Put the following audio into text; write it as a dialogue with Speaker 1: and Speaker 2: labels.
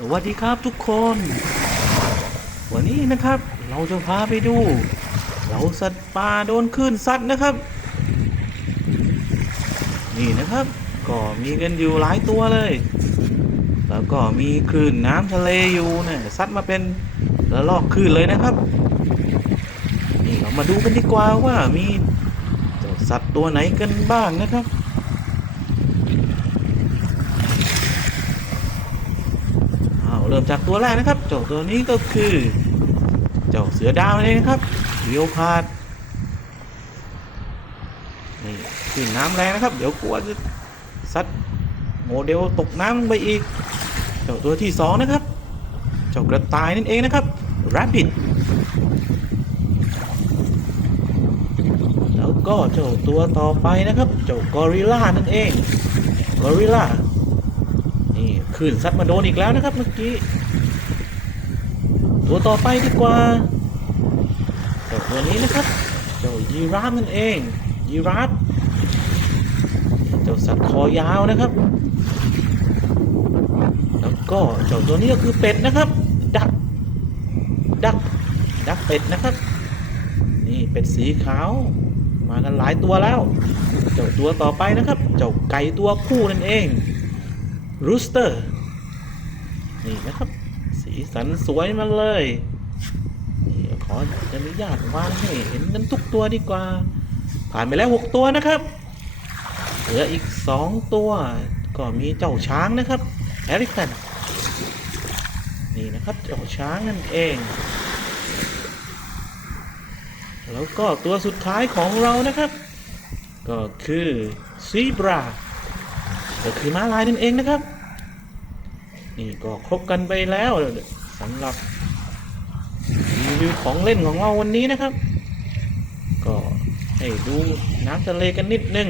Speaker 1: สวัสดีครับทุกคน วันนี้นะครับเราจะพาไปดู เราสัตว์ป่าโดนคลื่นซัดนะครับ นี่นะครับ ก็มีกันอยู่หลายตัวเลย แล้วก็มีคลื่นน้ำทะเลอยู่เนี่ยซัดมาเป็นระลอกคลื่นเลยนะครับ นี่เรามาดูกันดีกว่าว่ามีสัตว์ตัวไหนกันบ้างนะครับ เริ่มจากตัวแรกนะครับเจ้าตัวนี้ก็คือ เจ้าเสือดาวนั่นเองนะครับเรียวพาดนี่ขึ้นน้ำแรงนะครับ เดี๋ยวกลัวจะซัดโมเดลตกน้ำไปอีก เจ้าตัวที่สองนะครับ เจ้ากระต่ายนั่นเองนะครับ rabbit แล้วก็เจ้าตัวต่อไปนะครับ เจ้ากอริลลานั่นเองกอริลลา นี่ขึ้นซัดมาโดนอีกแล้วนะครับเมื่อกี้ ตัวต่อไปดีกว่าเจ้าตัวนี้นะครับ เจ้ายีราฟนั่นเองยีราฟเจ้าสัตว์คอยาวนะครับ แล้วก็เจ้าตัวนี้ก็คือเป็ดนะครับ ดัก ดัก ดักเป็ดนะครับ นี่เป็ดสีขาว มากันหลายตัวแล้ว เจ้าตัวต่อไปนะครับ เจ้าไก่ตัวคู่นั่นเอง รูสเตอร์ นี่นะครับ สีสันสวยมาเลยนี่ขออนุญาตวางให้เห็นกันทุกตัวดีกว่า ผ่านไปแล้วหกตัวนะครับเหลืออีกสองตัว ก็มีเจ้าช้างนะครับแอริสันนี่นะครับเจ้าช้างนั่นเอง แล้วก็ตัวสุดท้ายของเรานะครับ ก็คือซีบรา ก็คือม้าลายนั่นเองนะครับ นี่ก็ครบกันไปแล้วสำหรับรีวิวของเล่นของเราวันนี้นะครับ ก็ให้ดูน้ำทะเลกันนิดนึง